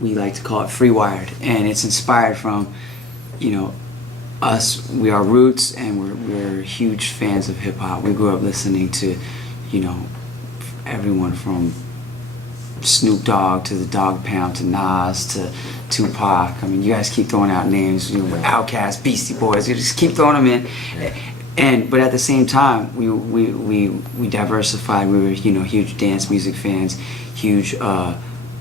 we like to call it free wired, and it's inspired from, you know, us. We are roots, and we're huge fans of hip hop. We grew up listening to, you know, everyone from Snoop Dogg to the Dog Pound to Nas to Tupac. I mean, you guys keep throwing out names, you know, Outkast, Beastie Boys. You just keep throwing them in. But at the same time, we diversified. We were, you know, huge dance music fans, huge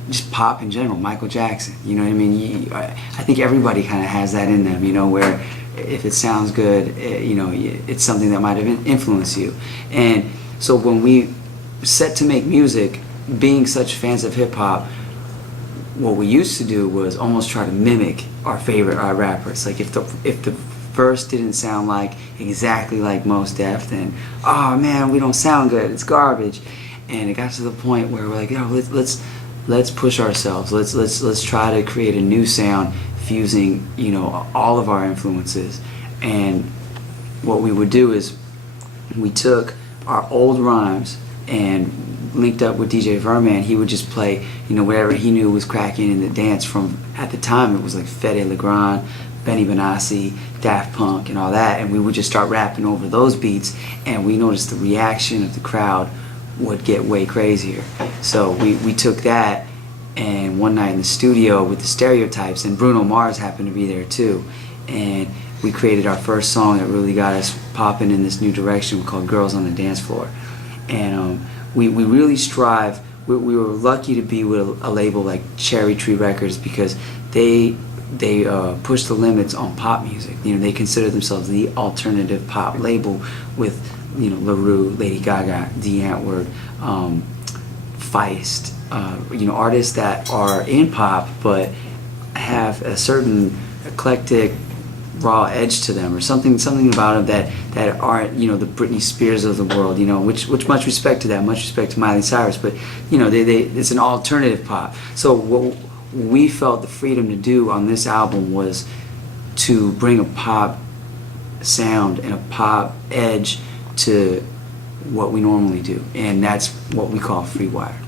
just pop in general. Michael Jackson. You know what I mean? I think everybody kind of has that in them. You know, where if it sounds good, you know, it's something that might have influenced you. And so when we set to make music, being such fans of hip hop, what we used to do was almost try to mimic our favorite rappers. Like if the verse didn't sound like exactly like Mos Def, then oh man, we don't sound good. It's garbage. And it got to the point where we're like, yo, let's push ourselves. Let's try to create a new sound, fusing, you know, all of our influences. And what we would do is we took our old rhymes and linked up with DJ Virman. He would just play, you know, whatever he knew was cracking in the dance. From at the time it was like Fede Legrand, Benny Benassi, Daft Punk and all that, and we would just start rapping over those beats, and we noticed the reaction of the crowd would get way crazier. So we took that, and one night in the studio with the Stereotypes, and Bruno Mars happened to be there too, and we created our first song that really got us popping in this new direction called Girls on the Dance Floor. And we really strive. We were lucky to be with a label like Cherry Tree Records, because they push the limits on pop music. You know, they consider themselves the alternative pop label with, you know, LaRue, Lady Gaga, Dee Antwoord, Feist, you know, artists that are in pop but have a certain eclectic, raw edge to them, or something about them that aren't, you know, the Britney Spears of the world, you know, which much respect to that, much respect to Miley Cyrus, but you know, it's an alternative pop. So what we felt the freedom to do on this album was to bring a pop sound and a pop edge to what we normally do, and that's what we call free wire.